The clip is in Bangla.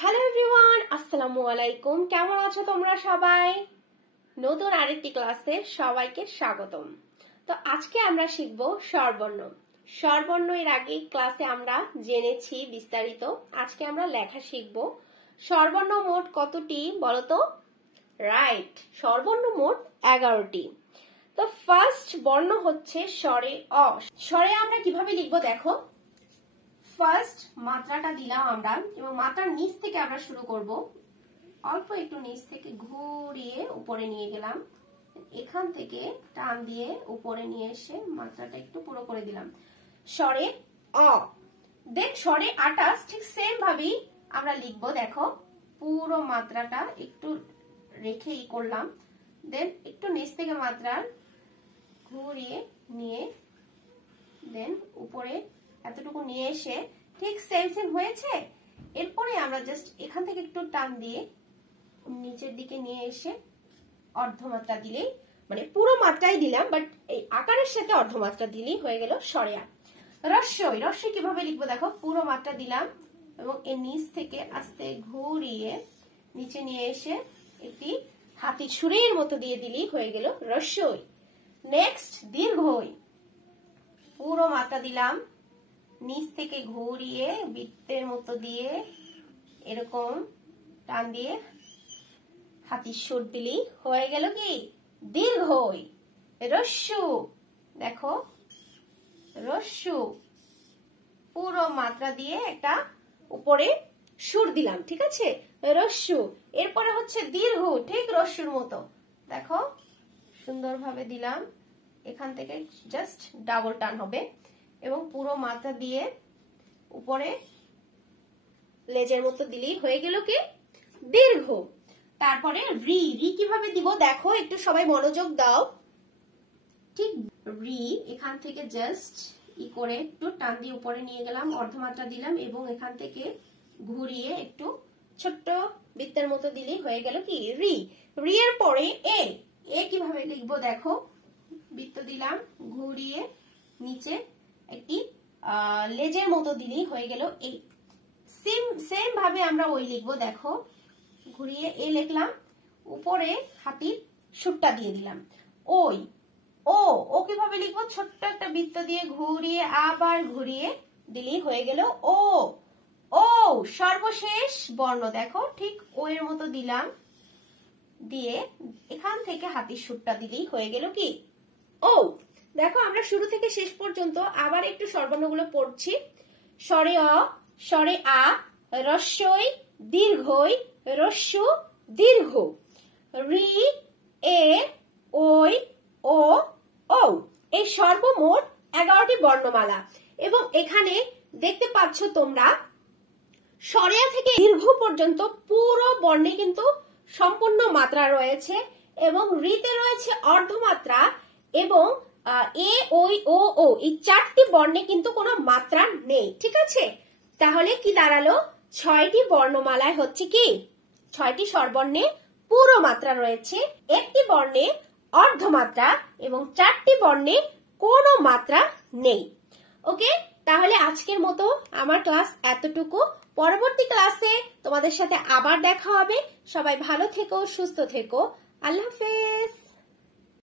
হ্যালো এভরিওয়ান, আসসালামু আলাইকুম। কেমন আছো তোমরা সবাই? নতুন আরেকটি ক্লাসে সবাইকে স্বাগতম। তো আজকে আমরা শিখব স্বরবর্ণ। স্বরবর্ণ এর আগে ক্লাসে আমরা জেনেছি বিস্তারিত। আজকে আমরা লেখা শিখব। স্বরবর্ণ মোট কতটি বলো তো? রাইট, স্বরবর্ণ মোট 11টি। তো ফার্স্ট বর্ণ হচ্ছে স্বরে অ। স্বরে আমরা কিভাবে লিখবো দেখো। ফার্স্ট মাত্রাটা দিলাম আমরা এবং মাত্রার নিচ থেকে আমরা শুরু করব। অল্প একটু নিচ থেকে ঘুরিয়ে উপরে নিয়ে গেলাম, এখান থেকে টান দিয়ে উপরে নিয়ে এসে মাত্রাটা একটু পুরো করে দিলাম। স্বরে অ। দেন স্বরে আটাস ঠিক সেম ভাবেই আমরা লিখবো। দেখো পুরো মাত্রাটা একটু রেখে করলাম, দেন একটু নিচ থেকে মাত্রা ঘুরিয়ে নিয়ে দেন উপরে এতটুকু নিয়ে এসে ঠিক সেম হয়েছে। এরপরে আমরা জাস্ট এখান থেকে একটু টান দিয়ে নিচের দিকে নিয়ে এসে অর্ধমাত্রা দিলেই, মানে পুরো মাত্রাই দিলাম বাট এই আকারের সাথে অর্ধমাত্রা দিলেই হয়ে গেল স্বরে আ। রস্যই। রস্যই কিভাবে লিখবো দেখো। পুরো মাত্রা দিলাম এবং এর নিচ থেকে আস্তে ঘুরিয়ে নিচে নিয়ে এসে একটি হাতি সুরের মতো দিয়ে দিলেই হয়ে গেল রস্যই। নেক্সট দীর্ঘই। পুরো মাত্রা দিলাম, নিচ থেকে ঘুরিয়ে বৃত্তের মতো দিয়ে এরকম টান দিয়ে হাতির সুর দিলেই হয়ে গেল কি দীর্ঘই। রস্যু। দেখো রস্যু, পুরো মাত্রা দিয়ে একটা উপরে সুর দিলাম, ঠিক আছে, রস্যু। এরপরে হচ্ছে দীর্ঘ, ঠিক রস্যুর মতো। দেখো সুন্দরভাবে দিলাম, এখান থেকে জাস্ট ডাবল টান হবে এবং পুরো মাথা দিয়ে উপরে লেজের মতো দিলেই হয়ে গেল কি দীর্ঘ। তারপরে রি। রি কিভাবে দিব দেখো, একটু সবাই মনোযোগ দাও। ঠিক রি, এখান থেকে জাস্ট করে একটু টান দিয়ে উপরে নিয়ে গেলাম, অর্ধমাত্রা দিলাম এবং এখান থেকে ঘুরিয়ে একটু ছোট্ট বৃত্তের মতো দিলেই হয়ে গেল কি রি। রি এর পরে এ। এ কিভাবে লিখবো দেখো। বৃত্ত দিলাম, ঘুরিয়ে নিচে একটি লেজের মতো দিলেই হয়ে গেল এই। সেম ভাবে আমরা ওই লিখবো। দেখো ঘুরিয়ে এ লিখলাম, উপরে হাতির সুরটা দিয়ে দিলাম ওই। ও। ও কিভাবে লিখবো, ছোট্ট একটা বৃত্ত দিয়ে ঘুরিয়ে আবার ঘুরিয়ে দিলেই হয়ে গেল ও। ও সর্বশেষ বর্ণ। দেখো ঠিক ও এর মতো দিলাম, দিয়ে এখান থেকে হাতির সুরটা দিলেই হয়ে গেল কি ও। দেখো আমরা শুরু থেকে শেষ পর্যন্ত আবার একটু স্বরবর্ণগুলো পড়ছি। স্বরে অ, স্বরে আ, রস্যই, দীর্ঘই, রস্যু, দীর্ঘ, রি, এ, ওই, ও, ও। এই সর্বমোট 11টি বর্ণমালা এবং এখানে দেখতে পাচ্ছ তোমরা স্বরে আ থেকে দীর্ঘ পর্যন্ত পুরো বর্ণে কিন্তু সম্পূর্ণ মাত্রা রয়েছে এবং রিতে রয়েছে অর্ধমাত্রা এবং এ, ওই, ও, এই 4টি বর্ণে কিন্তু কোনো মাত্রা নেই, ঠিক আছে। তাহলে কি দাঁড়ালো, 6টি বর্ণমালায় হচ্ছে কি 6টি স্বরবর্ণে পুরো মাত্রা রয়েছে, একটি বর্ণে অর্ধমাত্রা এবং 4টি বর্ণে কোনো মাত্রা নেই। ওকে, তাহলে আজকের মতো আমার ক্লাস এতটুকু। পরবর্তী ক্লাসে তোমাদের সাথে আবার দেখা হবে। সবাই ভালো থেকো, সুস্থ থেকো। আল্লাহ হাফেজ।